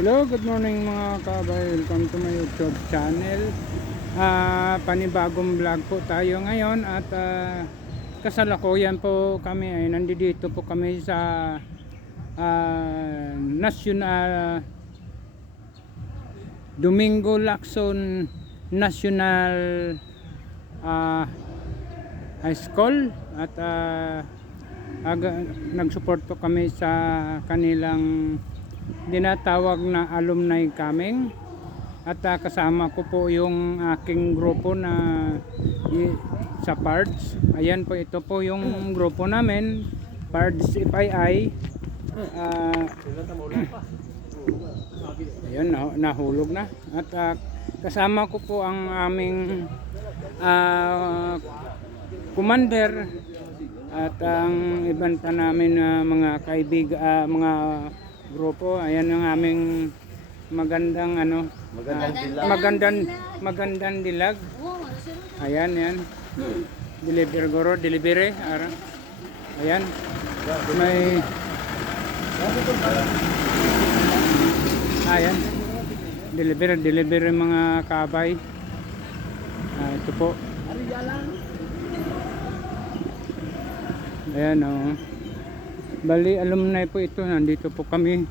Hello, good morning mga kabay. Welcome to my YouTube channel. Panibagong vlog po tayo ngayon at kasalukuyan po kami ay nandito po kami sa National Domingo Lacson National High School at nag-support po kami sa kanilang dinatawag na alumni coming at kasama ko po yung aking grupo na sa parts. Ayan po, ito po yung grupo namin, parts FII. Ayan, nahulog na at kasama ko po ang aming commander at ang ibang pa namin mga kaibigan, mga grupo. Ayan ang aming magandang magandang dilag. Ayan, yan. Delivery. Ayan. May ayan. Delivery mga kabay. Ito po. Ayan oh. Bali alumni po ito, nandito po kami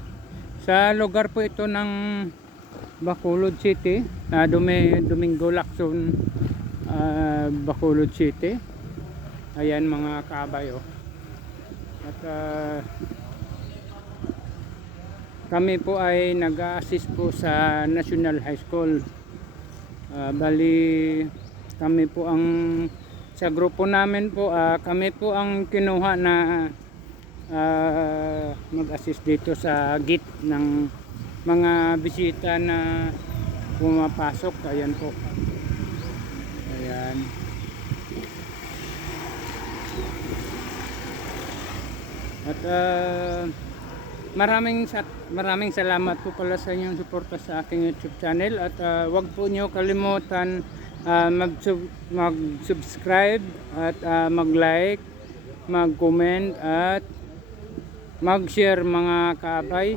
sa lugar po ito ng Bacolod City, Domingo Lacson, Bacolod City. Ayan mga kabayo. At kami po ay nag-assist po sa National High School. Bali kami po ang sa grupo namin po, kami po ang kinuha na mag-assist dito sa gate ng mga bisita na pumapasok. Ayan po. Ayan. At maraming salamat po pala sa inyong suporta sa aking YouTube channel at wag po nyo kalimutan mag-subscribe at mag-like, mag-comment at mag-share mga kaabay.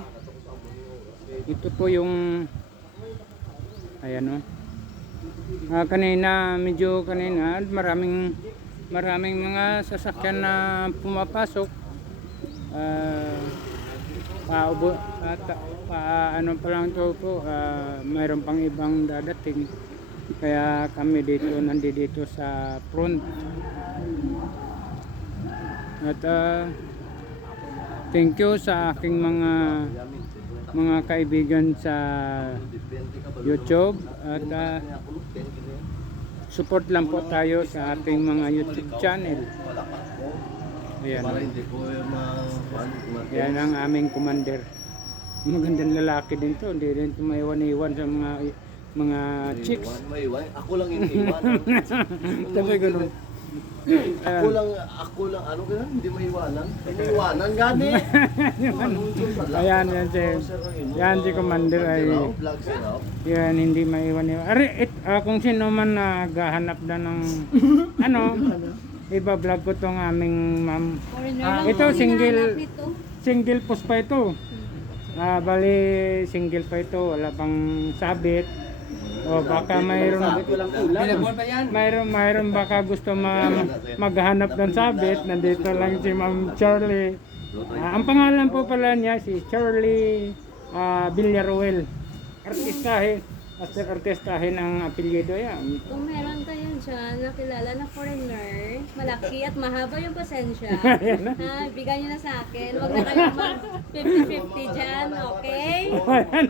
Ito po yung ayan o. Kanina maraming mga sasakyan na pumapasok. Ano pa lang ito po, mayroon pang ibang dadating. Kaya kami nandito sa front. At thank you sa aking mga kaibigan sa YouTube at support lang po tayo sa ating mga YouTube channel. Ayan. Yan ang aming commander. Magandang lalaki din to, hindi rin maiwan-iwan sa mga chicks. Ako lang iniwan. Sabi ganun. Ako lang ano kaya hindi maiwanan. Iniwanan gani. Ayan si commander ay yan, hindi maiwan-iwan. Kung sino man naghahanap na ng iba-vlog ko tong aming ma'am. Ito single post pa ito. Bali single pa ito, wala pang sabit. O baka mayroon baka gusto maghanap ng sabit. Nandito lang si Ma'am Charlie. Ang pangalan po pala niya si Charlie Villaruel. Artistahin ang apelyido yan. Kung meron kayo dyan nakilala na foreigner, malaki at mahaba yung pasensya, bigyan nyo na sa akin. Huwag na kayo mag 50-50 dyan, okay?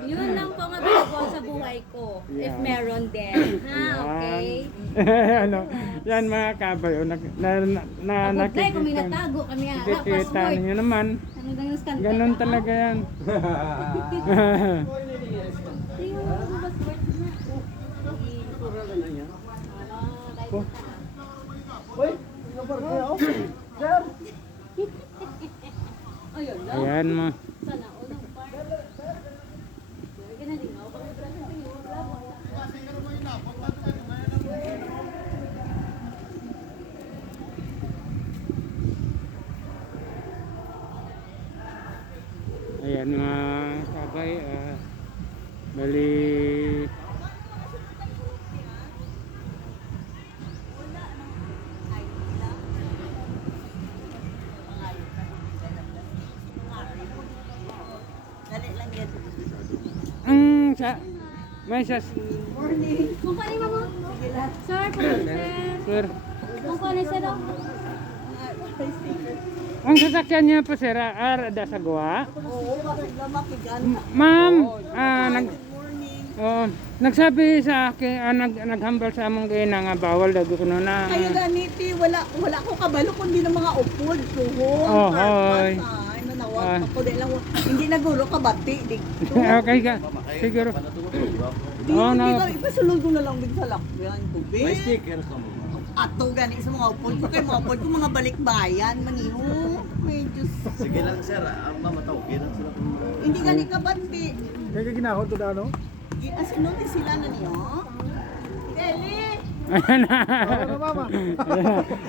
Yun lang po ang available sa buhay ko. If meron din. Okay? Yan mga kabayo. Pagkay, kung may natago kami Nakikita ninyo naman. Ganun talaga yan. Ayan mo. Ayan mga kabay, Bali sa may sa Kung paano mo? Sir, sir. kung paano sir? Ang sasakyan niya po sir, da sa gawa. Oo, bakit na mapigan? Ma'am, nagsabi sa akin, naghambal sa among kaya nga bawal daw ko na. Kayo ganiti, wala ko kabalo kundi ng mga upod, suhon, Oh, hoy. nanawag ako dahil lang, hindi naguro ka bati, dito. Okay ka, siguro. Di, Oh, hindi no. ka, ipasulod ko na lang din sa lakyan ko, be. May sticker ka mo. Ato gani sa mga upod ko, kay mga upod ko, mga balikbayan, maniho, may Diyos. Sige lang sir, mamatawagin lang sila. Hindi gani ka bati. Kaya ginahon to daw, no? Asinunti sila na niyo. Deli! Ayan na. Ano mama?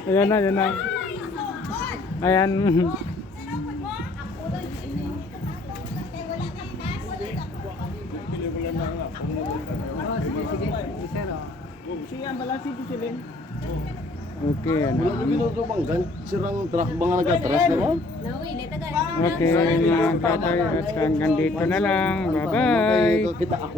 Ayan na, ayan na. Ayan. Okay, ano. Wala ko binutubanggan, sirang truck ba nga nag-atras na ba? Nawi, nita Okay, mga tatay, at hanggang dito na lang. Bye-bye. Kita ako.